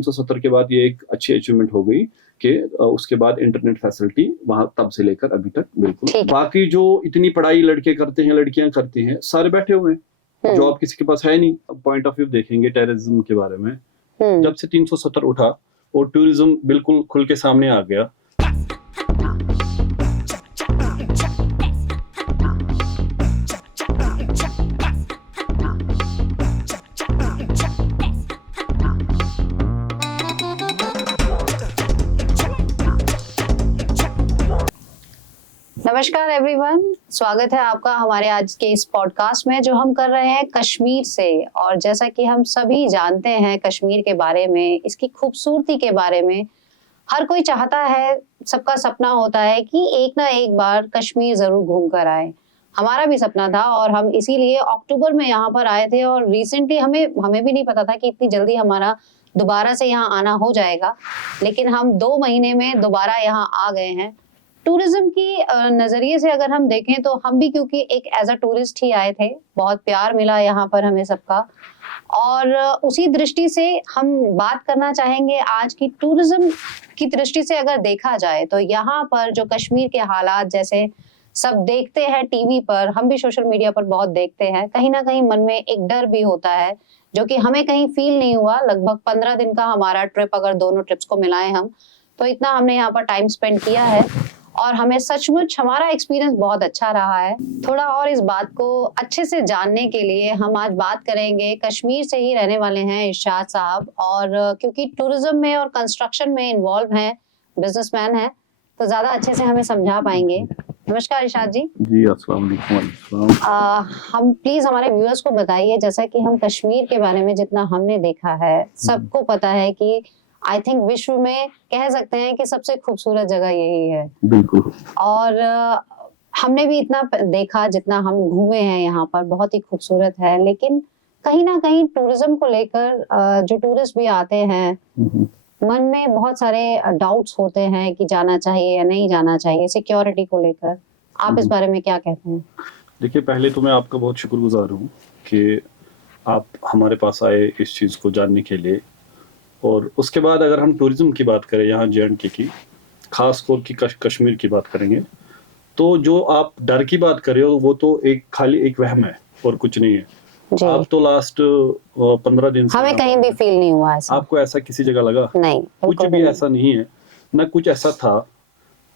370 के बाद ये एक अच्छी अचीवमेंट हो गई कि उसके बाद इंटरनेट फैसिलिटी वहां तब से लेकर अभी तक बिल्कुल। बाकी जो इतनी पढ़ाई लड़के करते हैं लड़कियां करती हैं सारे बैठे हुए हैं, जॉब किसी के पास है नहीं। पॉइंट ऑफ व्यू देखेंगे टेररिज्म के बारे में, जब से 370 उठा और टूरिज्म बिल्कुल खुल के सामने आ गया। नमस्कार एवरीवन, स्वागत है आपका हमारे आज के इस पॉडकास्ट में जो हम कर रहे हैं कश्मीर से। और जैसा कि हम सभी जानते हैं कश्मीर के बारे में, इसकी खूबसूरती के बारे में, हर कोई चाहता है, सबका सपना होता है कि एक ना एक बार कश्मीर जरूर घूम कर आए। हमारा भी सपना था और हम इसीलिए अक्टूबर में यहाँ पर आए थे। और रिसेंटली हमें भी नहीं पता था कि इतनी जल्दी हमारा दोबारा से यहाँ आना हो जाएगा, लेकिन हम 2 महीने में दोबारा यहाँ आ गए हैं। टूरिज्म की नजरिए से अगर हम देखें तो हम भी क्योंकि एक एज अ टूरिस्ट ही आए थे, बहुत प्यार मिला यहाँ पर हमें सबका। और उसी दृष्टि से हम बात करना चाहेंगे आज की टूरिज्म की दृष्टि से अगर देखा जाए तो यहाँ पर जो कश्मीर के हालात जैसे सब देखते हैं टीवी पर, हम भी सोशल मीडिया पर बहुत देखते हैं, कहीं ना कहीं मन में एक डर भी होता है जो कि हमें कहीं फील नहीं हुआ। लगभग 15 दिन का हमारा ट्रिप, अगर दोनों ट्रिप्स को मिलाएं हम, तो इतना हमने यहाँ पर टाइम स्पेंड किया है और हमें सचमुच हमारा एक्सपीरियंस बहुत अच्छा रहा है। थोड़ा और इस बात को अच्छे से जानने के लिए हम आज बात करेंगे, कश्मीर से ही रहने वाले हैं इरशाद साहब, और क्योंकि टूरिज्म में और कंस्ट्रक्शन में इन्वॉल्व हैं, बिजनेसमैन हैं, तो ज्यादा अच्छे से हमें समझा पाएंगे। नमस्कार इरशाद जी। जी अस्सलाम वालेकुम। हम प्लीज हमारे व्यूअर्स को बताइए, जैसा कि हम कश्मीर के बारे में जितना हमने देखा है, सबको पता है कि आई थिंक विश्व में कह सकते हैं कि सबसे खूबसूरत जगह यही है। बिल्कुल। और हमने भी इतना देखा जितना हम घूमे हैं यहाँ पर, बहुत ही खूबसूरत है। लेकिन कहीं ना कहीं टूरिज्म को लेकर जो टूरिस्ट भी आते हैं, मन में बहुत सारे डाउट्स होते हैं कि जाना चाहिए या नहीं जाना चाहिए, सिक्योरिटी को लेकर। आप इस बारे में क्या कहते हैं? देखिए, पहले तो मैं आपका बहुत शुक्रगुजार हूँ कि आप हमारे पास आए इस चीज को जानने के लिए। और उसके बाद अगर हम टूरिज्म की बात करें, यहाँ जे.एंड.के की खास तौर की कश्मीर की बात करेंगे, तो जो आप डर की बात कर रहे हो वो तो खाली एक वहम है और कुछ नहीं है। आप तो लास्ट 15 दिन से हमें कहीं भी फील नहीं हुआ ऐसा। आपको ऐसा किसी जगह लगा? नहीं, कुछ भी ऐसा नहीं है, न कुछ ऐसा था।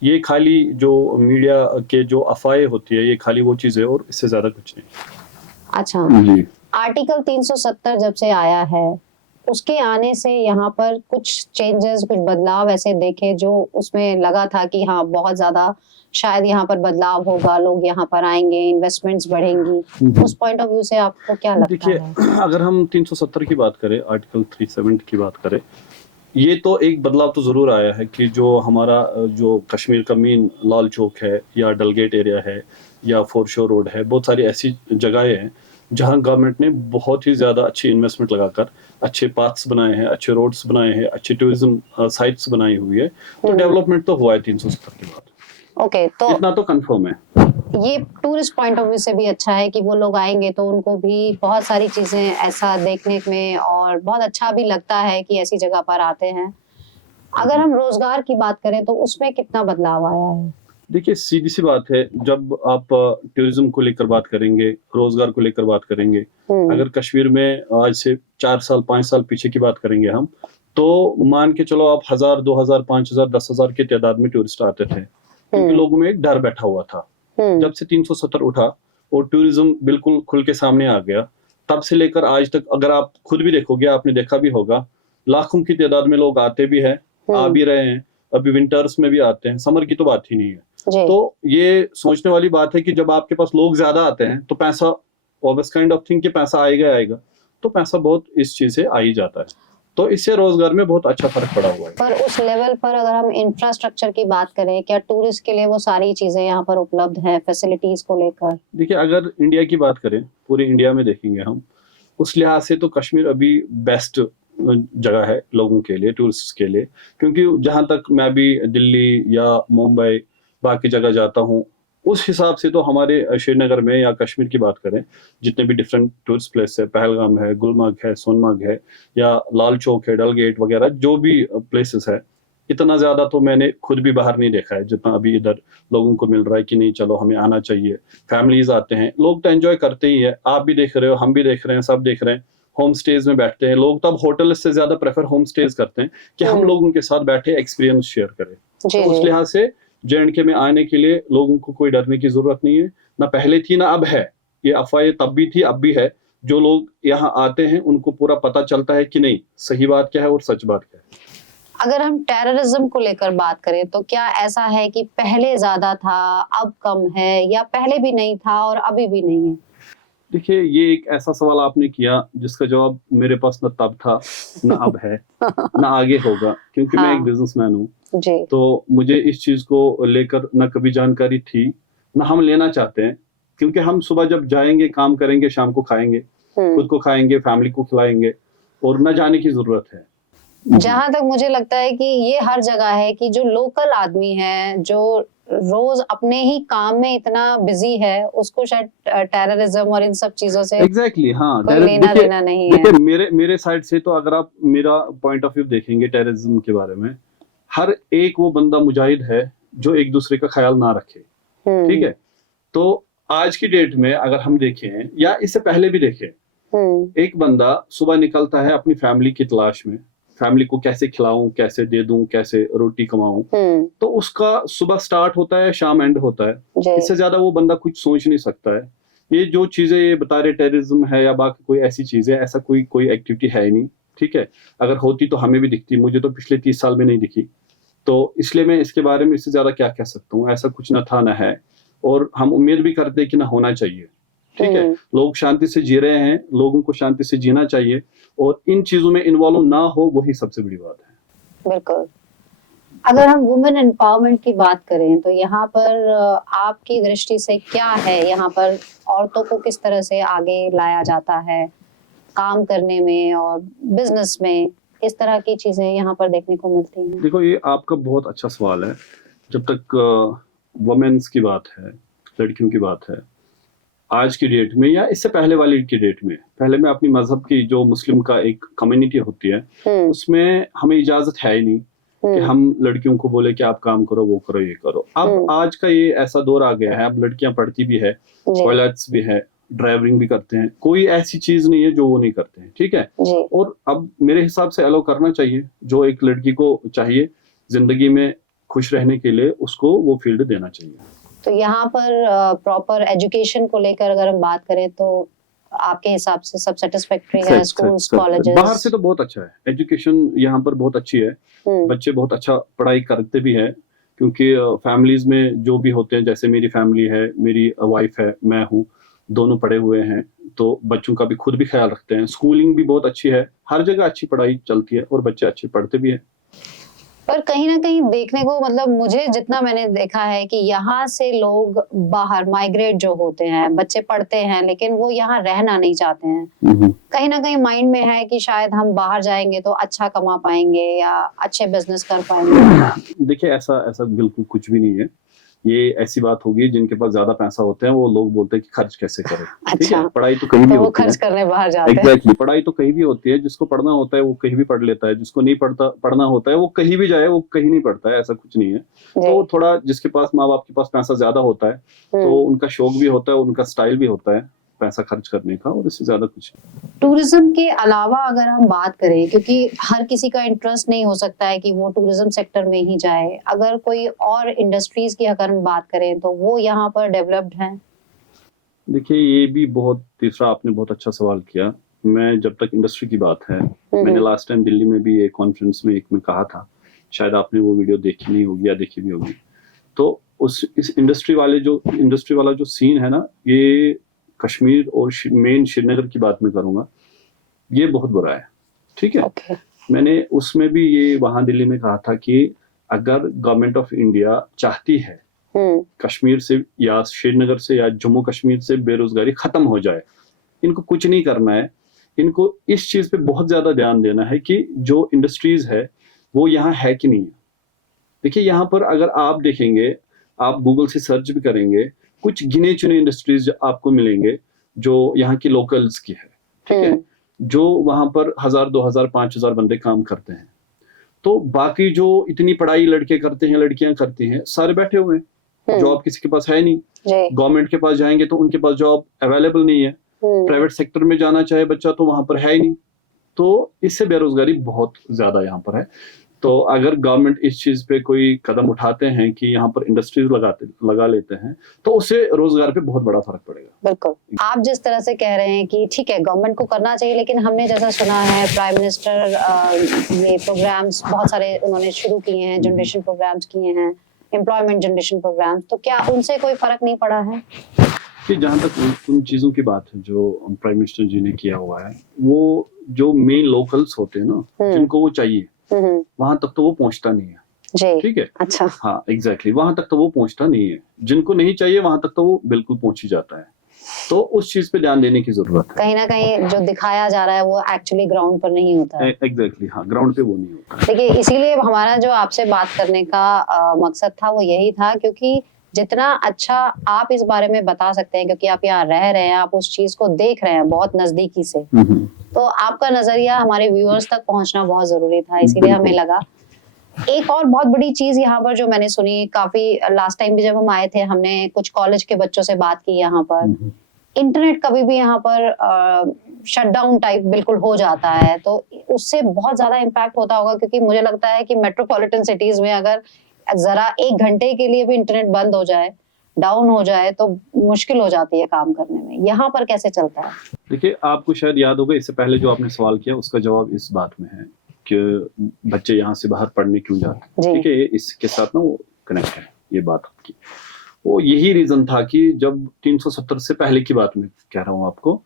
ये खाली जो मीडिया के जो अफवाहें होती है, ये खाली वो चीज है और इससे ज्यादा कुछ नहीं। अच्छा जी। आर्टिकल 370 जब से आया है, उसके आने से यहाँ पर कुछ चेंजेस, कुछ बदलाव ऐसे देखे जो उसमें लगा था कि हाँ बहुत ज्यादा शायद यहाँ पर बदलाव होगा, लोग यहाँ पर आएंगे, इन्वेस्टमेंट्स बढ़ेंगी। उस पॉइंट ऑफ व्यू से आपको क्या लगता है? देखिए, अगर हम 370 की बात करें, आर्टिकल 370 की बात करें, ये तो एक बदलाव तो जरूर आया है कि जो हमारा जो कश्मीर का मेन लाल चौक है या डलगेट एरिया है या फोरशोर रोड है, बहुत सारी ऐसी जगहें हैं जहां गवर्नमेंट ने बहुत ही ज्यादा अच्छी इन्वेस्टमेंट लगाकर अच्छे पाथ्स बनाए हैं, अच्छे रोड्स बनाए हैं, अच्छी टूरिज्म साइट्स बनाई हुई है। तो डेवलपमेंट तो हुआ है 370 के बाद। ओके, तो इतना तो कंफर्म है। ये टूरिस्ट पॉइंट ऑफ व्यू से भी अच्छा है कि वो लोग आएंगे तो उनको भी बहुत सारी चीजें ऐसा देखने में और बहुत अच्छा भी लगता है कि ऐसी जगह पर आते हैं। अगर हम रोजगार की बात करें तो उसमें कितना बदलाव आया है? देखिए, सीधी सी बात है, जब आप टूरिज्म को लेकर बात करेंगे, रोजगार को लेकर बात करेंगे, अगर कश्मीर में आज से 4 साल 5 साल पीछे की बात करेंगे हम, तो मान के चलो आप 1000 2000 5000 10,000 की तादाद में टूरिस्ट आते थे, क्योंकि लोगों में एक डर बैठा हुआ था। जब से 370 उठा और टूरिज्म बिल्कुल खुल के सामने आ गया, तब से लेकर आज तक अगर आप खुद भी देखोगे, आपने देखा भी होगा, लाखों की तादाद में लोग आते भी हैं, आ भी रहे हैं। अभी विंटर्स में भी आते हैं, समर की तो बात ही नहीं है। तो ये सोचने वाली बात है कि जब आपके पास लोग ज्यादा आते हैं तो पैसा, ऑब्वियस काइंड ऑफ थिंग कि पैसा आएगा, तो पैसा बहुत इस चीज से आ ही जाता है। तो इससे रोजगार में बहुत अच्छा फर्क पड़ा हुआ है। पर उस लेवल पर अगर हम इंफ्रास्ट्रक्चर की बात करें, क्या टूरिस्ट के लिए वो सारी चीजें यहाँ पर उपलब्ध हैं फैसिलिटीज को लेकर? देखिए, अगर इंडिया की बात करें, पूरे इंडिया में देखेंगे हम, उस लिहाज से तो कश्मीर अभी बेस्ट जगह है लोगों के लिए, टूरिस्ट के लिए। क्योंकि जहां तक मैं भी दिल्ली या मुंबई बाकी जगह जाता हूँ, उस हिसाब से तो हमारे श्रीनगर में या कश्मीर की बात करें, जितने भी डिफरेंट टूरिस्ट प्लेस है, पहलगाम है, गुलमर्ग है, सोनमर्ग है या लाल चौक है, डल गेट वगैरह जो भी प्लेसेस है, इतना ज़्यादा तो मैंने खुद भी बाहर नहीं देखा है, जितना अभी इधर लोगों को मिल रहा है कि नहीं चलो हमें आना चाहिए। फैमिलीज़ आते हैं, लोग तो एन्जॉय करते ही हैं, आप भी देख रहे हो, हम भी देख रहे हैं, सब देख रहे हैं। होम स्टेज़ में बैठते हैं, लोग तो अब होटल से ज़्यादा प्रेफ़र होम स्टेज़ करते हैं कि हम लोग उनके साथ बैठे एक्सपीरियंस शेयर करें। जी तो उस जी लिहाज से जे-एंड-के में आने के लिए लोगों को कोई डरने की ज़रूरत नहीं है, ना पहले थी ना अब है। ये अफ़वाहें तब भी थी, अब भी है। जो लोग यहाँ आते हैं उनको पूरा पता चलता है कि नहीं, सही बात क्या है और सच बात क्या है। अगर हम टेररिज्म को लेकर बात करें तो क्या ऐसा है कि पहले ज्यादा था, अब कम है, या पहले भी नहीं था और अभी भी नहीं है? देखिए, ये एक ऐसा सवाल आपने किया जिसका जवाब मेरे पास ना तब था, ना अब है, ना आगे होगा, क्योंकि मैं एक हाँ बिज़नेसमैन हूँ। जी तो मुझे इस चीज़ को लेकर ना कभी जानकारी थी, ना हम लेना चाहते हैं, क्योंकि हम सुबह जब जाएँगे, काम करेंगे, शाम को खाएँगे, खुद को खाएँगे, फैमिली को खिलाएँगे और ना जाने की ज़रूरत है। जी। जहां तक मुझे लगता है कि ये हर जगह है कि जो लोकल आदमी है, जो रोज अपने ही काम में इतना बिजी है, उसको शायद टेररिज्म और इन सब चीजों से एग्ज़ैक्टली हाँ, कोई लेना देखिए देना नहीं है। देखिए मेरे साइड से तो अगर आप मेरा पॉइंट ऑफ व्यू देखेंगे टेररिज़्म के बारे में, हर एक वो बंदा मुजाहिद है, जो एक दूसरे का ख़्याल ना रखे, ठीक है? तो आज की डेट में अगर हम देखें या इससे पहले भी देखें, एक बंदा सुबह निकलता है अपनी फैमिली की तलाश में, फैमिली को कैसे खिलाऊँ, कैसे दे दूँ, कैसे रोटी कमाऊँ, तो उसका सुबह स्टार्ट होता है, शाम एंड होता है। जी इससे ज़्यादा वो बंदा कुछ सोच नहीं सकता है। ये जो चीज़ें ये बता रहे टेररिज़्म है या बाकी कोई ऐसी चीज़ है, ऐसा कोई एक्टिविटी है ही नहीं, ठीक है? अगर होती तो हमें भी दिखती, मुझे तो पिछले 30 साल में नहीं दिखी। तो इसलिए मैं इसके बारे में इससे ज़्यादा क्या कह सकता हूँ, ऐसा कुछ ना था ना है और हम उम्मीद भी करते हैं कि ना होना चाहिए, ठीक है? लोग शांति से जी रहे हैं, लोगों को शांति से जीना चाहिए और इन चीज़ों में इन्वॉल्व ना हो, वही सबसे बड़ी बात है। बिल्कुल। अगर हम वुमेन एम्पावरमेंट की बात करें तो यहाँ पर आपकी दृष्टि से क्या है, यहाँ पर औरतों को किस तरह से आगे लाया जाता है काम करने में और बिजनेस में, किस तरह की चीजें यहाँ पर देखने को मिलती हैं? देखो ये आपका बहुत अच्छा सवाल है। जब तक वुमेन्स की बात है, लड़कियों की बात है, आज की डेट में या इससे पहले वाली की डेट में, पहले मैं अपनी मज़हब की जो मुस्लिम का एक कम्युनिटी होती है, उसमें हमें इजाज़त है ही नहीं कि हम लड़कियों को बोले कि आप काम करो, वो करो, ये करो। अब आज का ये ऐसा दौर आ गया है, अब लड़कियां पढ़ती भी है, टॉयलेट्स भी है, ड्राइवरिंग भी करते हैं, कोई ऐसी चीज़ नहीं है जो वो नहीं करते हैं, ठीक है? और अब मेरे हिसाब से अलाउ करना चाहिए, जो एक लड़की को चाहिए ज़िंदगी में खुश रहने के लिए, उसको वो फ़ील्ड देना चाहिए। तो यहाँ पर प्रॉपर एजुकेशन को लेकर अगर हम बात करें तो आपके हिसाब से सब सेटिस्फैक्टरी है? Schools, colleges? बाहर से तो बहुत अच्छा है, एजुकेशन यहाँ पर बहुत अच्छी है, बच्चे बहुत अच्छा पढ़ाई करते भी हैं, क्योंकि फैमिलीज में जो भी होते हैं, जैसे मेरी फैमिली है, मेरी वाइफ है, मैं हूँ, दोनों पढ़े हुए हैं, तो बच्चों का भी खुद भी ख्याल रखते हैं। स्कूलिंग भी बहुत अच्छी है, हर जगह अच्छी पढ़ाई चलती है और बच्चे अच्छे पढ़ते भी हैं। पर कहीं ना कहीं देखने को, मतलब मुझे जितना मैंने देखा है कि यहाँ से लोग बाहर माइग्रेट जो होते हैं, बच्चे पढ़ते हैं लेकिन वो यहाँ रहना नहीं चाहते हैं। कहीं ना कहीं माइंड में है कि शायद हम बाहर जाएंगे तो अच्छा कमा पाएंगे या अच्छे बिजनेस कर पाएंगे। देखिए ऐसा ऐसा बिल्कुल कुछ भी नहीं है। ये ऐसी बात होगी जिनके पास ज्यादा पैसा होते हैं, वो लोग बोलते हैं कि खर्च कैसे करें। ठीक है, पढ़ाई तो कहीं भी वो होती है, खर्च करने बाहर जाते हैं। एग्जैक्टली, पढ़ाई तो कहीं भी होती है, जिसको पढ़ना होता है वो कहीं भी पढ़ लेता है, जिसको नहीं पढ़ना होता है वो कहीं भी जाए, वो कहीं नहीं पढ़ता है, ऐसा कुछ नहीं है। तो थोड़ा जिसके पास माँ बाप के पास पैसा ज्यादा होता है तो उनका शौक भी होता है, उनका स्टाइल भी होता है पैसा खर्च करने का, और इससे ज्यादा कुछ नहीं। टूरिज्म के अलावा अगर हम बात करें, क्योंकि हर किसी का इंटरेस्ट नहीं हो सकता है कि वो टूरिज्म सेक्टर में ही जाए, अगर कोई और इंडस्ट्रीज की अगर हम बात करें तो वो यहाँ पर डेवलप्ड हैं? देखिए ये भी बहुत, तीसरा आपने बहुत अच्छा सवाल किया। मैं जब तक इंडस्ट्री की बात है, मैंने लास्ट टाइम दिल्ली में भी एक कॉन्फ्रेंस में एक में कहा था, शायद आपने वो वीडियो देखी नहीं होगी या देखी भी होगी। तो इस इंडस्ट्री वाला जो सीन है ना, ये कश्मीर और मेन श्रीनगर की बात मैं करूंगा, ये बहुत बुरा है, ठीक है। मैंने उसमें भी ये वहां दिल्ली में कहा था कि अगर गवर्नमेंट ऑफ इंडिया चाहती है कश्मीर से या श्रीनगर से या जम्मू कश्मीर से बेरोजगारी खत्म हो जाए, इनको कुछ नहीं करना है, इनको इस चीज पे बहुत ज्यादा ध्यान देना है कि जो इंडस्ट्रीज है वो यहाँ है कि नहीं है। देखिए यहाँ पर अगर आप देखेंगे आप गूगल से सर्च भी करेंगे, कुछ गिने चुने इंडस्ट्रीज आपको मिलेंगे जो यहाँ की लोकल्स की है, ठीक है, जो वहां पर 1000 2000 5000 बंदे काम करते हैं। तो बाकी जो इतनी पढ़ाई लड़के करते हैं, लड़कियां करती हैं, सारे बैठे हुए हैं, जॉब किसी के पास है नहीं। गवर्नमेंट के पास जाएंगे तो उनके पास जॉब अवेलेबल नहीं है, प्राइवेट सेक्टर में जाना चाहे बच्चा तो वहां पर है ही नहीं। तो इससे बेरोजगारी बहुत ज्यादा यहाँ पर है। तो अगर गवर्नमेंट इस चीज पे कोई कदम उठाते हैं कि यहाँ पर इंडस्ट्रीज लगा लेते हैं तो उससे रोजगार पे बहुत बड़ा फर्क पड़ेगा। बिल्कुल, आप जिस तरह से कह रहे हैं कि ठीक है गवर्नमेंट को करना चाहिए, लेकिन हमने जैसा सुना है प्राइम मिनिस्टर ये प्रोग्राम्स बहुत सारे उन्होंने शुरू किए हैं, जनरेशन प्रोग्राम्स किए हैं, एम्प्लॉयमेंट जनरेशन प्रोग्राम्स, तो क्या उनसे कोई फर्क नहीं पड़ा है? कि जहाँ तक उन चीजों की बात है जो प्राइम मिनिस्टर जी ने किया हुआ है, वो जो मेन लोकल्स होते हैं ना, जिनको वो चाहिए वहां तक तो वो पहुंचता नहीं है। ठीक है, अच्छा, हाँ एग्जैक्टली, वहां तक तो वो पहुंचता नहीं है। जिनको नहीं चाहिए वहां तक तो वो बिल्कुल पहुंच ही जाता है। तो उस चीज पे ध्यान देने की जरूरत है। कहीं ना कहीं जो दिखाया जा रहा है वो एक्चुअली ग्राउंड पर नहीं होता है। एग्जैक्टली, हाँ, ग्राउंड पे वो नहीं होता। देखिए, इसीलिए हमारा जो आपसे बात करने का मकसद था वो यही था, क्योंकि जितना अच्छा आप इस बारे में बता सकते हैं, क्योंकि आप यहाँ रह रहे हैं, आप उस चीज को देख रहे हैं बहुत नजदीकी से, तो आपका नजरिया हमारे व्यूअर्स तक पहुंचना बहुत जरूरी था। इसीलिए हमें लगा एक और बहुत बड़ी चीज यहाँ पर जो मैंने सुनी, काफी लास्ट टाइम भी जब हम आए थे हमने कुछ कॉलेज के बच्चों से बात की यहाँ पर, इंटरनेट कभी भी यहाँ पर शटडाउन टाइप बिल्कुल हो जाता है, तो उससे बहुत ज्यादा इम्पैक्ट होता होगा। क्योंकि मुझे लगता है कि मेट्रोपॉलिटन सिटीज में अगर जरा 1 घंटे के लिए भी इंटरनेट बंद हो जाए, डाउन हो जाए, तो मुश्किल हो जाती है काम करने में। यहाँ पर कैसे चलता है? देखिए, आपको शायद याद होगा इससे पहले जो आपने सवाल किया उसका जवाब इस बात में है कि बच्चे यहाँ से बाहर पढ़ने क्यों जाते हैं। ठीक है, इसके साथ ना वो कनेक्ट है ये बात आपकी। वो यही रीजन था कि जब 370 से पहले की बात मैं कह रहा हूँ आपको,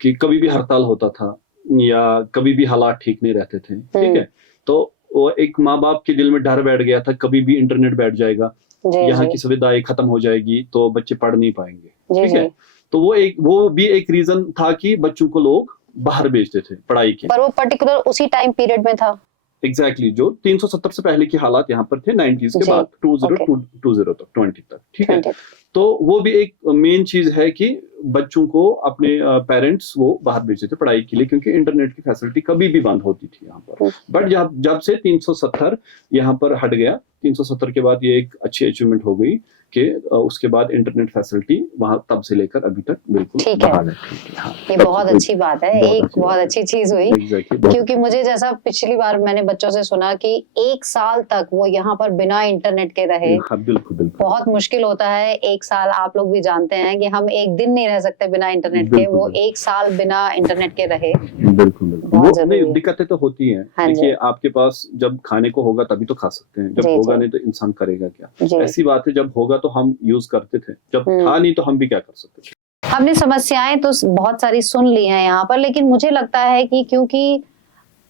कि कभी भी हड़ताल होता था या कभी भी हालात ठीक नहीं रहते थे, ठीक है, तो वो एक माँ बाप के दिल में डर बैठ गया था कभी भी इंटरनेट बैठ जाएगा, यहाँ की सुविधाएं खत्म हो जाएगी तो बच्चे पढ़ नहीं पाएंगे। ठीक है, तो वो भी एक रीजन था कि बच्चों को लोग बाहर भेजते थे पढ़ाई के। पर वो पर्टिकुलर उसी टाइम पीरियड में था। एग्जैक्टली, जो 370 से पहले की हालात यहाँ पर थे 90s के बाद 2020 तक 20 तक। ठीक है, तो वो भी एक मेन चीज है कि बच्चों को अपने पेरेंट्स वो बाहर भेजते थे पढ़ाई के लिए, क्योंकि इंटरनेट की फैसिलिटी कभी भी बंद होती थी यहाँ पर। बट जब से 370 यहाँ पर हट गया, 370 के बाद ये एक अच्छी अचीवमेंट हो गई कि उसके बाद इंटरनेट फैसिलिटी वहां तब से लेकर अभी तक बिल्कुल बहाल है। हाँ, ये बहुत अच्छी बात है, एक बहुत अच्छी चीज हुई। क्योंकि मुझे जैसा पिछली बार मैंने बच्चों से सुना कि 1 साल तक वो यहाँ पर बिना इंटरनेट के रहे। हाँ, बिल्कुल बिल्कुल बहुत मुश्किल होता है 1 साल। आप लोग भी जानते हैं कि हम 1 दिन नहीं रह सकते बिना इंटरनेट के, वो 1 साल बिना इंटरनेट के रहे। बिल्कुल वो दिक्कतें तो होती हैं। देखिए, आपके पास जब खाने को होगा तभी तो खा सकते हैं, जब होगा नहीं तो इंसान करेगा क्या। ऐसी बात है, जब होगा तो हम यूज करते थे, जब था नहीं तो हम भी क्या कर सकते थे। हमने समस्याएं तो बहुत सारी सुन ली हैं यहाँ पर, लेकिन मुझे लगता है कि क्योंकि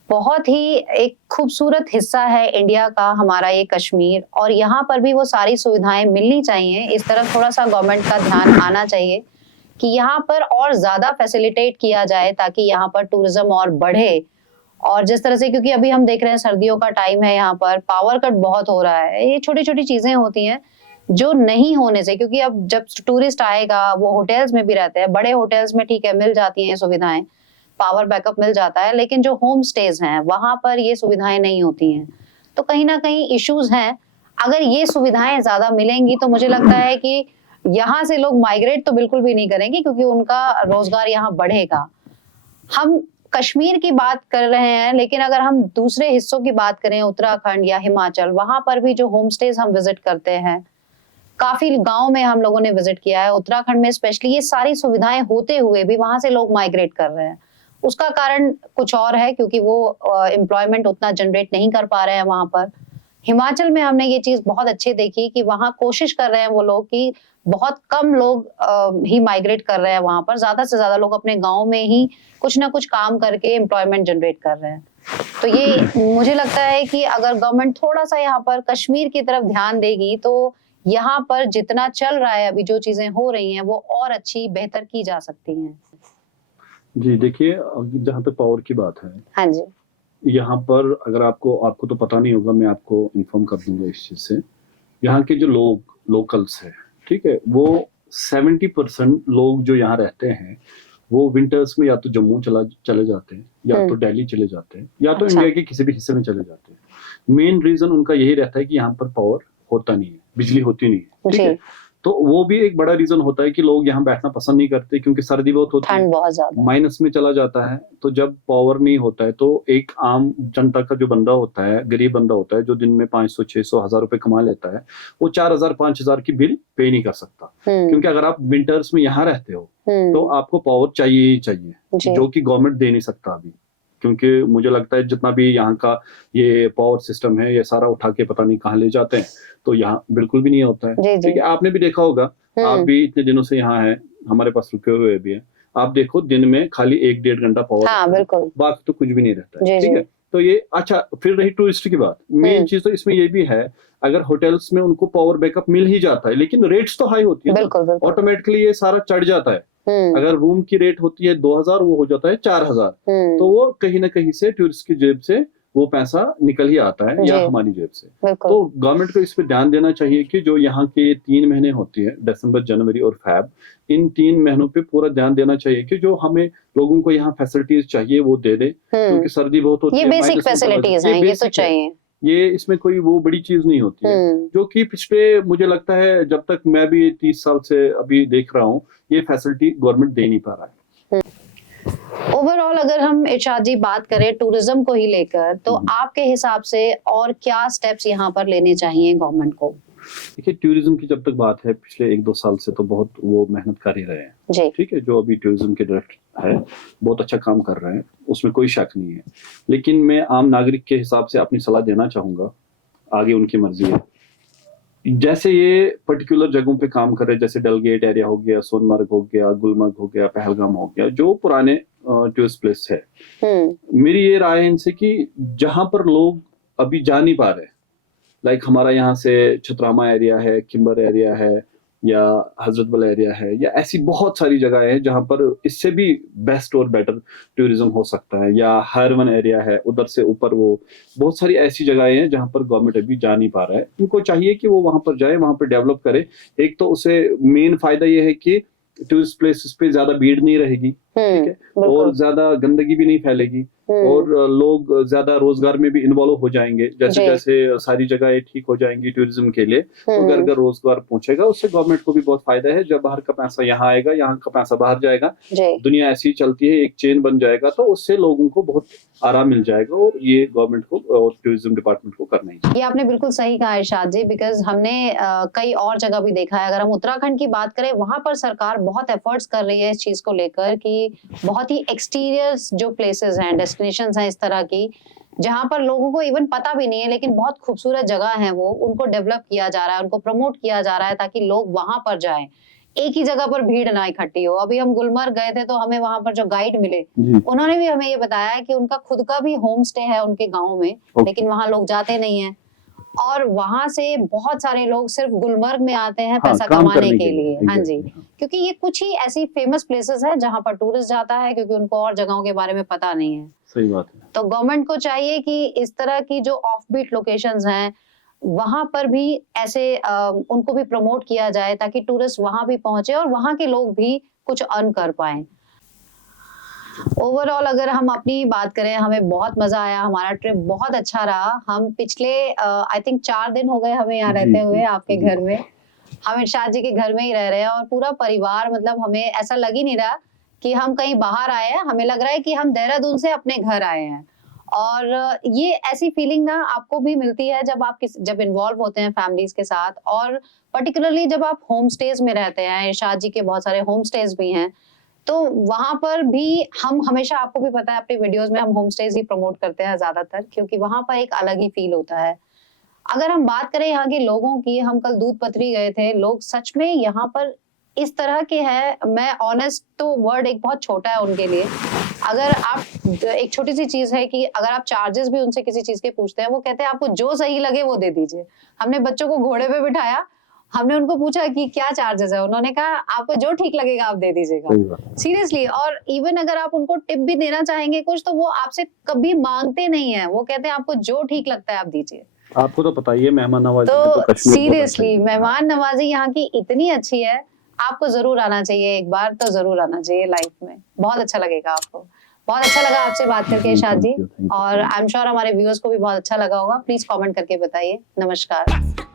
बहुत ही एक खूबसूरत हिस्सा है इंडिया का हमारा ये कश्मीर, और यहाँ पर भी वो सारी सुविधाएं मिलनी चाहिए। इस तरफ थोड़ा सा गवर्नमेंट का ध्यान आना चाहिए कि यहाँ पर और ज्यादा फैसिलिटेट किया जाए ताकि यहाँ पर टूरिज्म और बढ़े। और जिस तरह से, क्योंकि अभी हम देख रहे हैं सर्दियों का टाइम है, यहाँ पर पावर कट बहुत हो रहा है। ये छोटी छोटी चीजें होती हैं जो नहीं होने से, क्योंकि अब जब टूरिस्ट आएगा वो होटल्स में भी रहते हैं, बड़े होटल्स में ठीक है मिल जाती हैं सुविधाएं, पावर बैकअप मिल जाता है, लेकिन जो होम स्टेज हैं वहां पर ये सुविधाएं नहीं होती हैं। तो कहीं ना कहीं इश्यूज हैं। अगर ये सुविधाएं ज्यादा मिलेंगी तो मुझे लगता है कि यहाँ से लोग माइग्रेट तो बिल्कुल भी नहीं करेंगे, क्योंकि उनका रोजगार यहाँ बढ़ेगा। हम कश्मीर की बात कर रहे हैं, लेकिन अगर हम दूसरे हिस्सों की बात करें, उत्तराखंड या हिमाचल, वहां पर भी जो होम स्टेज हम विजिट करते हैं, काफी गांव में हम लोगों ने विजिट किया है, उत्तराखंड में स्पेशली, ये सारी सुविधाएं होते हुए भी वहां से लोग माइग्रेट कर रहे हैं। उसका कारण कुछ और है, क्योंकि वो एम्प्लॉयमेंट उतना जनरेट नहीं कर पा रहे हैं वहां पर। हिमाचल में हमने ये चीज बहुत अच्छी देखी कि वहां कोशिश कर रहे हैं वो लोग कि बहुत कम लोग ही माइग्रेट कर रहे हैं वहां पर, ज्यादा से ज्यादा लोग अपने गांव में ही कुछ ना कुछ काम करके एम्प्लॉयमेंट जनरेट कर रहे हैं। तो ये मुझे लगता है कि अगर गवर्नमेंट थोड़ा सा यहाँ पर कश्मीर की तरफ ध्यान देगी तो यहाँ पर जितना चल रहा है अभी, जो चीजें हो रही हैं, वो और अच्छी बेहतर की जा सकती हैं। जी देखिए, जहाँ पे पावर की बात है, हाँ जी, यहाँ पर अगर आपको तो पता नहीं होगा, मैं आपको इन्फॉर्म कर दूंगा इस चीज से। यहाँ के जो लोग लोकल्स है, ठीक है, वो 70% लोग जो यहाँ रहते हैं वो विंटर्स में या तो जम्मू चले जाते हैं, या तो दिल्ली चले जाते हैं, या तो अच्छा। इंडिया के किसी भी हिस्से में चले जाते हैं। मेन रीजन उनका यही रहता है कि यहाँ पर पावर होता नहीं है, बिजली होती नहीं है, ठीक जी। है। तो वो भी एक बड़ा रीजन होता है कि लोग यहाँ बैठना पसंद नहीं करते, क्योंकि सर्दी बहुत होती है, ठंड बहुत ज्यादा। माइनस में चला जाता है। तो जब पावर नहीं होता है तो एक आम जनता का जो बंदा होता है, गरीब बंदा होता है, जो दिन में 500 600 1000 रुपए कमा लेता है, वो 4000 5000 की बिल पे नहीं कर सकता। क्योंकि अगर आप विंटर्स में यहाँ रहते हो तो आपको पावर चाहिए ही चाहिए, जी। जो कि गवर्नमेंट दे नहीं सकता अभी। क्योंकि मुझे लगता है जितना भी यहाँ का ये पावर सिस्टम है, ये सारा उठा के पता नहीं कहाँ ले जाते हैं, तो यहाँ बिल्कुल भी नहीं होता है, जी, जी। ठीक है। आपने भी देखा होगा, आप भी इतने दिनों से यहाँ हैं, हमारे पास रुके हुए भी हैं, आप देखो दिन में खाली 1-1.5 घंटा पावर हाँ, रहता है, बिल्कुल। बाकी तो कुछ भी नहीं रहता जी, है, ठीक जी। है। तो ये अच्छा, फिर रही टूरिस्ट की बात, मेन चीज तो इसमें ये भी है, अगर होटल्स में उनको पावर बैकअप मिल ही जाता है, लेकिन रेट्स तो हाई होती है, बिल्कुल, बिल्कुल। ऑटोमेटिकली ये सारा चढ़ जाता है। अगर रूम की रेट होती है 2000, वो हो जाता है 4000, तो वो कहीं ना कहीं से टूरिस्ट की जेब से वो पैसा निकल ही आता है, या जी। हमारी जेब से। बिल्कुल। तो गवर्नमेंट को इस पे ध्यान देना चाहिए कि जो यहाँ के 3 महीने होती है, दिसंबर जनवरी और फैब, इन 3 महीनों पे पूरा ध्यान देना चाहिए कि जो हमें लोगों को यहाँ फैसिलिटीज चाहिए वो दे दे, क्योंकि सर्दी बहुत होती ये है, बेसिक माइनस में चला फैसिलिटीज जाता है, हैं, ये तो basic है। चाहिए। ये इसमें कोई वो बड़ी चीज नहीं होती है, जो कि पिछले मुझे लगता है जब तक मैं भी 30 साल से अभी देख रहा हूँ, ये फैसिलिटी गवर्नमेंट दे नहीं पा रहा है। ओवरऑल अगर हम इरशाद जी बात करें टूरिज्म को ही लेकर, तो आपके हिसाब से और क्या स्टेप्स यहाँ पर लेने चाहिए गवर्नमेंट को? देखिए, टूरिज्म की जब तक बात है, पिछले 1-2 साल से तो बहुत वो मेहनत कर ही रहे हैं, जी। ठीक है। जो अभी टूरिज्म के डायरेक्टर है, बहुत अच्छा काम कर रहे हैं, उसमें कोई शक नहीं है। लेकिन मैं आम नागरिक के हिसाब से अपनी सलाह देना चाहूंगा, आगे उनकी मर्जी है। जैसे ये पर्टिकुलर जगहों पे काम कर रहे हैं, जैसे डलगेट एरिया हो गया, सोनमर्ग हो गया, गुलमर्ग हो गया, पहलगाम हो गया, जो पुराने टूरिस्ट प्लेस है, मेरी ये राय है इनसे कि जहां पर लोग अभी जा नहीं पा रहे, लाइक हमारा यहाँ से छतरामा एरिया है, किम्बर एरिया है, या हजरतबल एरिया है, या ऐसी बहुत सारी जगह है जहां पर इससे भी बेस्ट और बेटर टूरिज्म हो सकता है, या हरवन एरिया है, उधर से ऊपर वो बहुत सारी ऐसी जगहें हैं जहां पर गवर्नमेंट अभी जा नहीं पा रहा है। उनको चाहिए कि वो वहां पर जाए, वहां पर डेवलप करे। एक तो उसे मेन फायदा ये है कि टूरिस्ट प्लेसेस पे ज्यादा भीड़ नहीं रहेगी, ठीक है, और ज्यादा गंदगी भी नहीं फैलेगी, और लोग ज्यादा रोजगार में भी इन्वॉल्व हो जाएंगे। जैसे जैसे सारी जगह ठीक हो जाएंगी टूरिज्म के लिए, तो अगर अगर रोजगार पहुंचेगा, उससे गवर्नमेंट को भी बहुत फायदा है। जब बाहर का पैसा यहाँ आएगा, यहाँ का पैसा बाहर जाएगा, दुनिया ऐसी चलती है, एक चेन बन जाएगा, तो उससे लोगों को बहुत आराम मिल जाएगा, और ये गवर्नमेंट को और टूरिज्म डिपार्टमेंट को करना ही चाहिए। ये आपने बिल्कुल सही कहा इरशाद जी, बिकॉज हमने कई और जगह भी देखा है। अगर हम उत्तराखंड की बात करें, वहां पर सरकार बहुत एफर्ट्स कर रही है इस चीज को लेकर कि बहुत ही एक्सटीरियर जो प्लेसेस हैं, डेस्टिनेशंस हैं इस तरह की, जहां पर लोगों को इवन पता भी नहीं है, लेकिन बहुत खूबसूरत जगह है वो, उनको डेवलप किया जा रहा है, उनको प्रमोट किया जा रहा है ताकि लोग वहां पर जाएं, एक ही जगह पर भीड़ ना इकट्ठी हो। अभी हम गुलमर्ग गए थे तो हमें वहां पर जो गाइड मिले, उन्होंने भी हमें ये बताया कि उनका खुद का भी होम स्टे है उनके गाँव में, लेकिन वहां लोग जाते नहीं है, और वहां से बहुत सारे लोग सिर्फ गुलमर्ग में आते हैं पैसा कमाने के लिए। हाँ जी, क्योंकि ये कुछ ही ऐसी फेमस प्लेसेस है जहां पर टूरिस्ट जाता है, क्योंकि उनको और जगहों के बारे में पता नहीं है। सही बात है। तो गवर्नमेंट को चाहिए कि इस तरह की जो ऑफ बीट लोकेशंस हैं, वहां पर भी ऐसे उनको भी प्रमोट किया जाए, ताकि टूरिस्ट वहां भी पहुंचे और वहां के लोग भी कुछ अर्न कर पाए। ओवरऑल अगर हम अपनी बात करें, हमें बहुत मजा आया, हमारा ट्रिप बहुत अच्छा रहा। हम पिछले आई थिंक 4 दिन हो गए हमें यहाँ रहते हुए आपके घर में। हम इरशाद जी के घर में ही रह रहे हैं, और पूरा परिवार, मतलब हमें ऐसा लग ही नहीं रहा कि हम कहीं बाहर आए हैं, हमें लग रहा है कि हम देहरादून से अपने घर आए हैं। और ये ऐसी फीलिंग ना आपको भी मिलती है जब आप जब इन्वॉल्व होते हैं फैमिलीज के साथ, और पर्टिकुलरली जब आप होम स्टेज में रहते हैं। इरशाद जी के बहुत सारे होम स्टेज भी हैं, तो वहां पर भी हम हमेशा, आपको भी पता है, अपनी वीडियोस में हम होम स्टेज ही प्रमोट करते हैं ज्यादातर, क्योंकि वहां पर एक अलग ही फील होता है। अगर हम बात करें यहाँ के लोगों की, हम कल दूध पत्री गए थे, लोग सच में यहाँ पर इस तरह के हैं, मैं ऑनेस्ट तो वर्ड एक बहुत छोटा है उनके लिए। अगर आप, एक छोटी सी चीज है कि अगर आप चार्जेस भी उनसे किसी चीज के पूछते हैं, वो कहते हैं आपको जो सही लगे वो दे दीजिए। हमने बच्चों को घोड़े पे बिठाया, हमने उनको पूछा कि क्या चार्जेस है, उन्होंने कहा आपको जो ठीक लगेगा आप दे दीजिएगा। सीरियसली। और इवन अगर आप उनको टिप भी देना चाहेंगे कुछ, तो वो आपसे कभी मांगते नहीं है, वो कहते हैं आपको जो ठीक लगता है आप दीजिए। आपको तो पता ही है मेहमान नवाजी में तो कश्मीर बहुत अच्छा सीरियसली है। मेहमान नवाजी यहाँ की इतनी अच्छी है, आपको जरूर आना चाहिए, एक बार तो जरूर आना चाहिए लाइफ में, बहुत अच्छा लगेगा आपको। बहुत अच्छा लगा आपसे बात करके इरशाद जी, थैंक यू और आई एम श्योर हमारे व्यूअर्स को भी बहुत अच्छा लगा होगा। प्लीज कमेंट करके बताइए। नमस्कार।